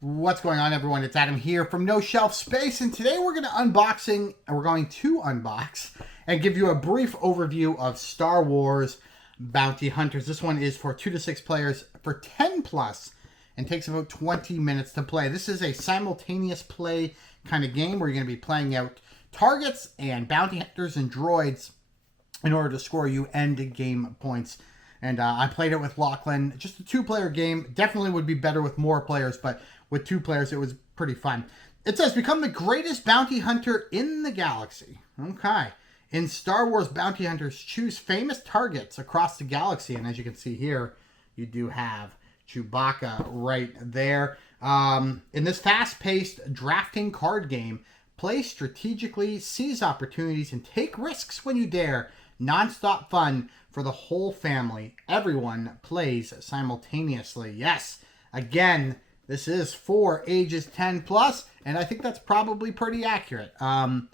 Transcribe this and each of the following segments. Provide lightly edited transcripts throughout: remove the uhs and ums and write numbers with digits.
What's going on, everyone? It's Adam here from No Shelf Space, and today we're going to unbox and give you a brief overview of Star Wars Bounty Hunters. This one is for 2 to 6 players for 10 plus and takes about 20 minutes to play. This is a simultaneous play kind of game where you're going to be playing out targets and bounty hunters and droids in order to score you end game points. And I played it with Lachlan. Just a 2-player game. Definitely would be better with more players, but with 2 players, it was pretty fun. It says, become the greatest bounty hunter in the galaxy. Okay. In Star Wars Bounty Hunters, choose famous targets across the galaxy. And as you can see here, you do have Chewbacca right there. In this fast-paced drafting card game, play strategically, seize opportunities, and take risks when you dare. Non-stop fun for the whole family. Everyone plays simultaneously. Yes, again, this is for ages 10 plus, and I think that's probably pretty accurate. But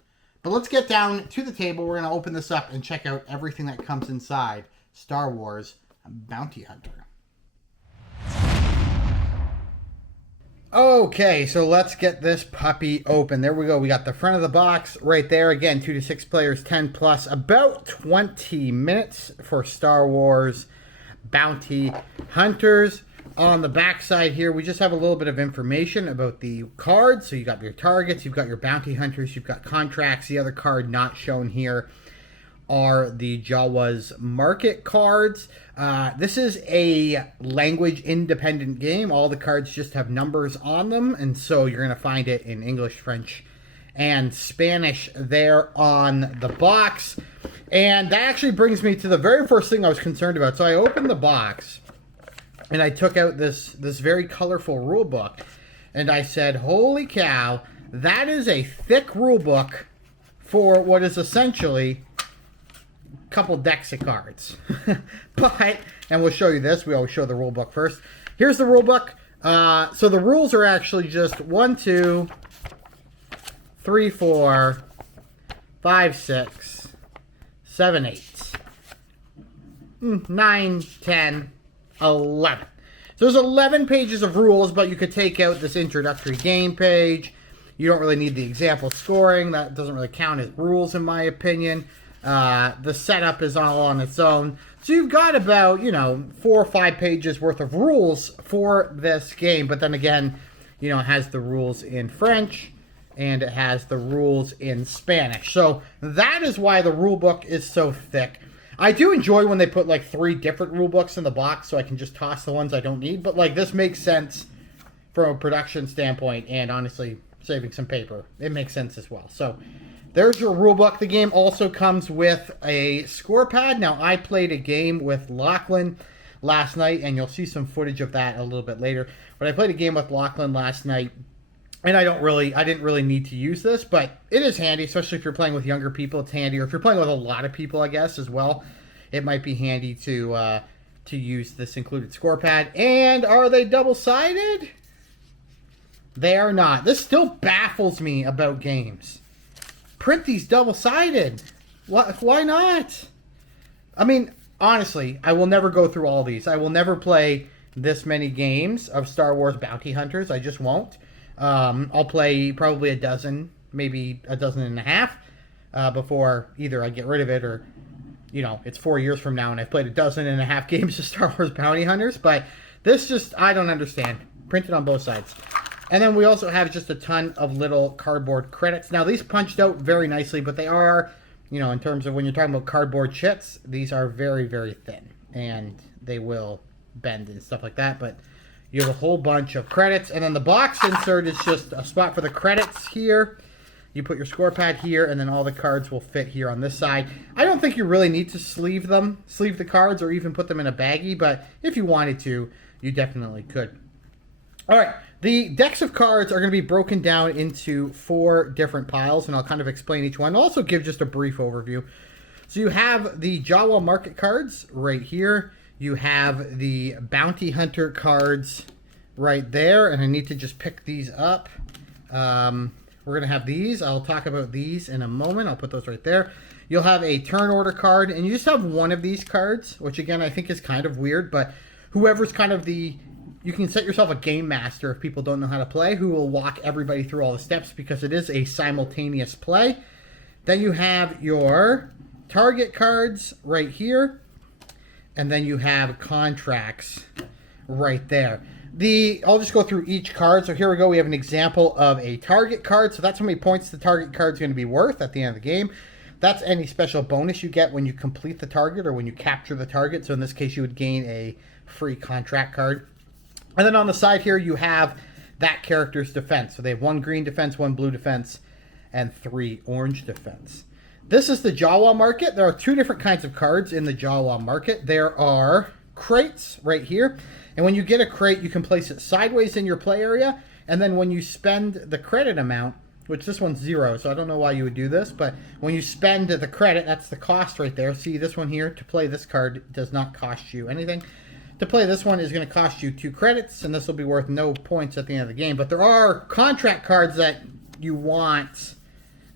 let's get down to the table. We're going to open this up and check out everything that comes inside Star Wars Bounty Hunter. Okay, so let's get this puppy open. There we go. We got the front of the box right there. Again, 2 to 6 players, 10 plus. About 20 minutes for Star Wars Bounty Hunters. On the back side here, we just have a little bit of information about the cards. So you got your targets, you've got your bounty hunters, you've got contracts. The other card not shown here are the Jawa's market cards. This is a language independent game. All the cards just have numbers on them, and so you're going to find it in English, French, and Spanish there on the box. And that actually brings me to the very first thing I was concerned about. So I opened the box and I took out this very colorful rule book, and I said, holy cow, that is a thick rule book for what is essentially couple decks of cards. But, and we'll show you this, we always show the rule book first. Here's the rule book. So the rules are actually just 1, 2, 3, 4, 5, 6, 7, 8, 9, 10, 11. So there's 11 pages of rules, but you could take out this introductory game page. You don't really need the example scoring. That doesn't really count as rules in my opinion. The setup is all on its own. So you've got about, 4 or 5 pages worth of rules for this game. But then again, it has the rules in French and it has the rules in Spanish. So that is why the rule book is so thick. I do enjoy when they put like 3 different rule books in the box so I can just toss the ones I don't need. But like this makes sense from a production standpoint, and honestly, saving some paper, it makes sense as well. So there's your rule book. The game also comes with a score pad. Now, I played a game with Lachlan last night, and you'll see some footage of that a little bit later. But I played a game with Lachlan last night, and I didn't really need to use this, but it is handy, especially if you're playing with younger people. It's handy, or if you're playing with a lot of people, I guess, as well. It might be handy to use this included score pad. And are they double-sided? They are not. This still baffles me about games. Print these double-sided. Why not? I mean, honestly, I will never go through all these. I will never play this many games of Star Wars Bounty Hunters. I just won't. I'll play probably a dozen, maybe a dozen and a half, before either I get rid of it or, it's 4 years from now and I've played a dozen and a half games of Star Wars Bounty Hunters. But this just, I don't understand. Printed on both sides. And then we also have just a ton of little cardboard credits. Now, these punched out very nicely, but they are, in terms of when you're talking about cardboard chits, these are very, very thin. And they will bend and stuff like that. But you have a whole bunch of credits. And then the box insert is just a spot for the credits here. You put your score pad here, and then all the cards will fit here on this side. I don't think you really need to sleeve the cards, or even put them in a baggie. But if you wanted to, you definitely could. All right, the decks of cards are going to be broken down into 4 different piles, and I'll kind of explain each one. I'll also give just a brief overview. So you have the Jawa market cards right here. You have the Bounty Hunter cards right there, and I need to just pick these up. We're going to have these. I'll talk about these in a moment. I'll put those right there. You'll have a turn order card, and you just have one of these cards, which again I think is kind of weird, but whoever's kind of the you can set yourself a game master if people don't know how to play, who will walk everybody through all the steps because it is a simultaneous play. Then you have your target cards right here, and then you have contracts right there. I'll just go through each card. So here we go. We have an example of a target card. So that's how many points the target card is going to be worth at the end of the game. That's any special bonus you get when you complete the target or when you capture the target. So in this case, you would gain a free contract card. And then on the side here, you have that character's defense. So they have 1 green defense, 1 blue defense, and 3 orange defense. This is the Jawa market. There are 2 different kinds of cards in the Jawa market. There are crates right here. And when you get a crate, you can place it sideways in your play area. And then when you spend the credit amount, which this one's 0, so I don't know why you would do this, but when you spend the credit, that's the cost right there. See this one here, to play this card does not cost you anything. To play this one is going to cost you 2 credits, and this will be worth no points at the end of the game. But there are contract cards that you want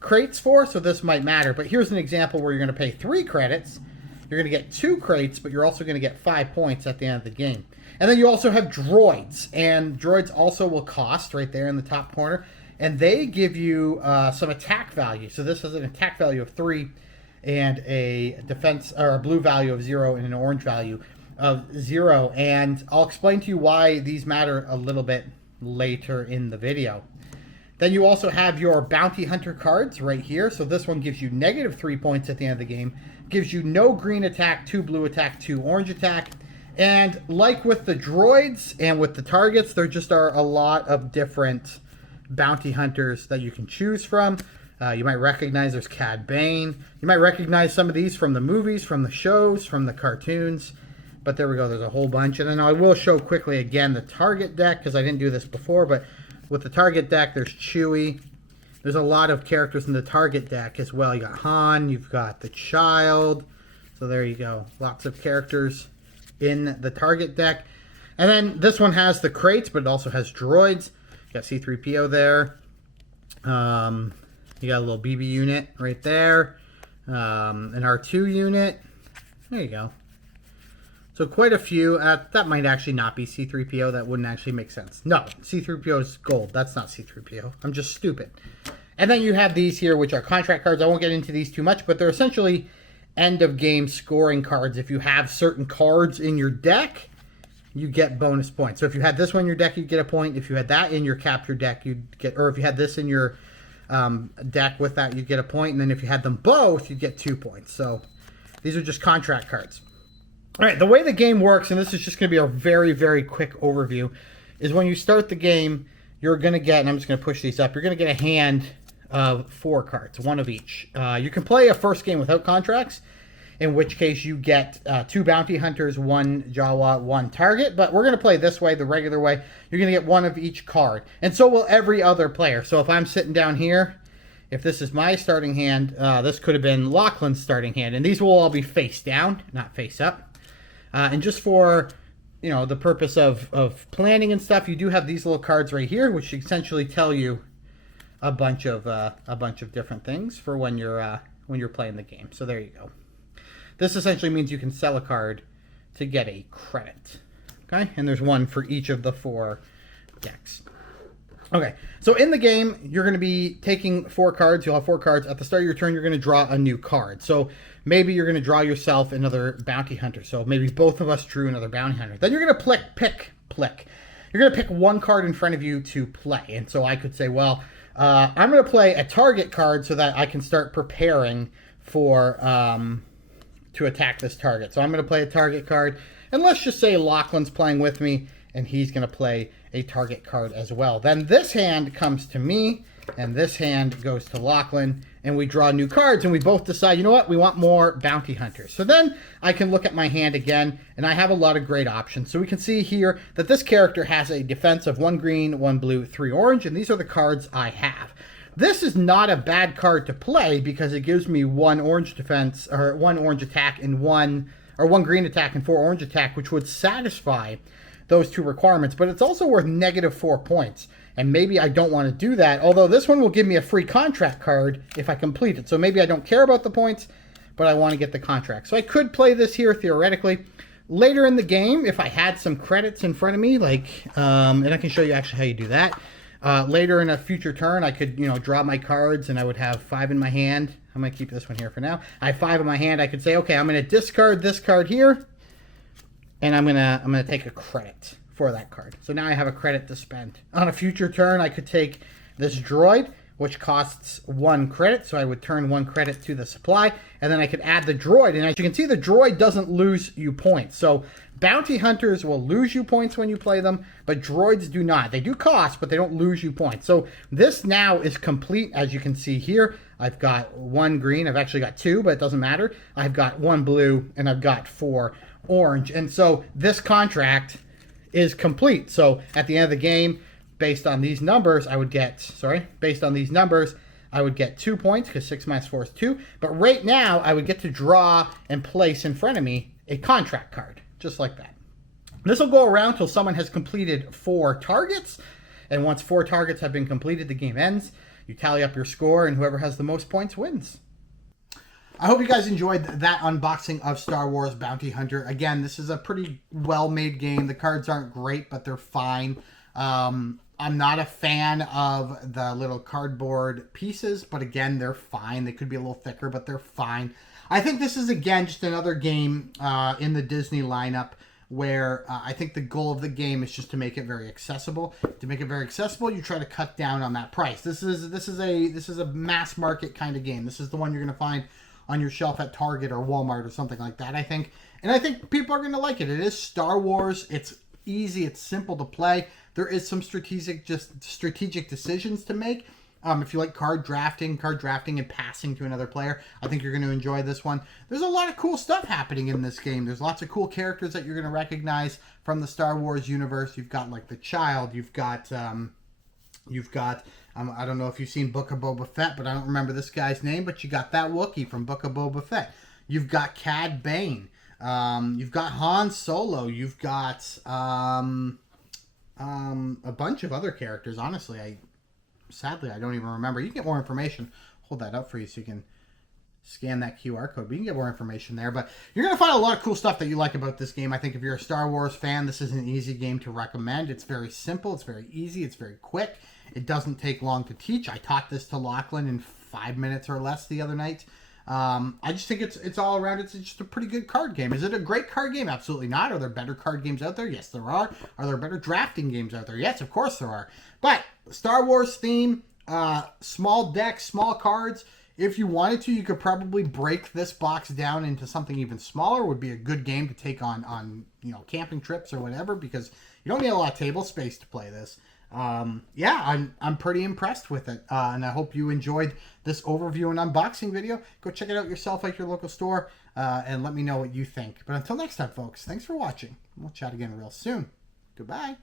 crates for, so this might matter. But here's an example where you're going to pay 3 credits. You're going to get 2 crates, but you're also going to get 5 points at the end of the game. And then you also have droids, and droids also will cost right there in the top corner, and they give you some attack value. So this has an attack value of 3 and a defense or a blue value of 0 and an orange value of 0. And I'll explain to you why these matter a little bit later in the video. Then you also have your bounty hunter cards right here. So this one gives you -3 points at the end of the game, gives you no green attack, 2 blue attack, 2 orange attack. And like with the droids and with the targets, there just are a lot of different bounty hunters that you can choose from. You might recognize there's Cad Bane. You might recognize some of these from the movies, from the shows, from the cartoons. But there we go, there's a whole bunch. And then I will show quickly again the target deck, because I didn't do this before, but with the target deck, there's Chewie. There's a lot of characters in the target deck as well. You got Han, you've got the Child. So there you go, lots of characters in the target deck. And then this one has the crates, but it also has droids. You got C-3PO there. You got a little BB unit right there. An R2 unit. There you go. So quite a few. That might actually not be C-3PO. That wouldn't actually make sense. No, C-3PO is gold. That's not C-3PO. I'm just stupid. And then you have these here, which are contract cards. I won't get into these too much, but they're essentially end-of-game scoring cards. If you have certain cards in your deck, you get bonus points. So if you had this one in your deck, you'd get a point. If you had that in your capture deck, you'd get, or if you had this in your deck with that, you'd get a point. And then if you had them both, you'd get 2 points. So these are just contract cards. All right, the way the game works, and this is just going to be a very, very quick overview, is when you start the game, you're going to get, and I'm just going to push these up, you're going to get a hand of 4 cards, 1 of each. You can play a first game without contracts, in which case you get 2 bounty hunters, 1 Jawa, 1 target. But we're going to play this way, the regular way. You're going to get 1 of each card. And so will every other player. So if I'm sitting down here, if this is my starting hand, this could have been Lachlan's starting hand. And these will all be face down, not face up. And just for, you know, the purpose of planning and stuff, you do have these little cards right here, which essentially tell you a bunch of different things for when you're playing the game. So there you go. This essentially means you can sell a card to get a credit. Okay, and there's 1 for each of the 4 decks. Okay, so in the game, you're going to be taking 4 cards. You'll have 4 cards. At the start of your turn, you're going to draw a new card. So maybe you're going to draw yourself another bounty hunter. So maybe both of us drew another bounty hunter. Then you're going to pick. You're going to pick 1 card in front of you to play. And so I could say, well, I'm going to play a target card so that I can start preparing for to attack this target. So I'm going to play a target card. And let's just say Lachlan's playing with me, and he's going to play a target card as well. Then this hand comes to me, and this hand goes to Lachlan, and we draw new cards, and we both decide, you know what, we want more bounty hunters. So then I can look at my hand again, and I have a lot of great options. So we can see here that this character has a defense of 1 green, 1 blue, 3 orange, and these are the cards I have. This is not a bad card to play because it gives me 1 orange defense, or 1 orange attack, and 1 green attack and 4 orange attack, which would satisfy those 2 requirements. But it's also worth -4 points. And maybe I don't want to do that, although this one will give me a free contract card if I complete it. So maybe I don't care about the points, but I want to get the contract. So I could play this here theoretically, Later in the game, if I had some credits in front of me, like, and I can show you actually how you do that. Later in a future turn, I could, draw my cards, and I would have 5 in my hand. I'm going to keep this one here for now. I have 5 in my hand. I could say, okay, I'm going to discard this card here, and I'm gonna take a credit for that card. So now I have a credit to spend. On a future turn, I could take this droid, which costs 1 credit, so I would turn 1 credit to the supply, and then I could add the droid, and as you can see, the droid doesn't lose you points. So bounty hunters will lose you points when you play them, but droids do not. They do cost, but they don't lose you points. So this now is complete, as you can see here. I've got 1 green, I've actually got 2, but it doesn't matter. I've got 1 blue, and I've got 4 orange, and so this contract is complete. So at the end of the game, based on these numbers, I would get 2 points, because 6 minus 4 is 2. But right now, I would get to draw and place in front of me a contract card, just like that. This will go around till someone has completed 4 targets. And once 4 targets have been completed, the game ends. You tally up your score, and whoever has the most points wins. I hope you guys enjoyed that unboxing of Star Wars Bounty Hunter. Again, this is a pretty well-made game. The cards aren't great, but they're fine. I'm not a fan of the little cardboard pieces, but again, they're fine. They could be a little thicker, but they're fine. I think this is, again, just another game in the Disney lineup where I think the goal of the game is just to make it very accessible. To make it very accessible, you try to cut down on that price. This is a mass market kind of game. This is the one you're going to find on your shelf at Target or Walmart or something like that, I think. And I think people are going to like it. It is Star Wars. It's easy. It's simple to play. There is some strategic decisions to make. If you like card drafting and passing to another player, I think you're going to enjoy this one. There's a lot of cool stuff happening in this game. There's lots of cool characters that you're going to recognize from the Star Wars universe. You've got like the Child. You've got I don't know if you've seen Book of Boba Fett, but I don't remember this guy's name. But you got that Wookiee from Book of Boba Fett. You've got Cad Bane. You've got Han Solo. You've got a bunch of other characters. Honestly, sadly I don't even remember. You can get more information. Hold that up for you so you can scan that QR code. But you can get more information there. But you're going to find a lot of cool stuff that you like about this game. I think if you're a Star Wars fan, this is an easy game to recommend. It's very simple. It's very easy. It's very quick. It doesn't take long to teach. I taught this to Lachlan in 5 minutes or less the other night. I just think it's all around. It's just a pretty good card game. Is it a great card game? Absolutely not. Are there better card games out there? Yes, there are. Are there better drafting games out there? Yes, of course there are. But Star Wars theme, small decks, small cards. If you wanted to, you could probably break this box down into something even smaller. Would be a good game to take on camping trips or whatever, because you don't need a lot of table space to play this. Yeah, I'm pretty impressed with it, and I hope you enjoyed this overview and unboxing video. Go check it out yourself at your local store, and let me know what you think. But until next time, folks, thanks for watching. We'll chat again real soon. Goodbye.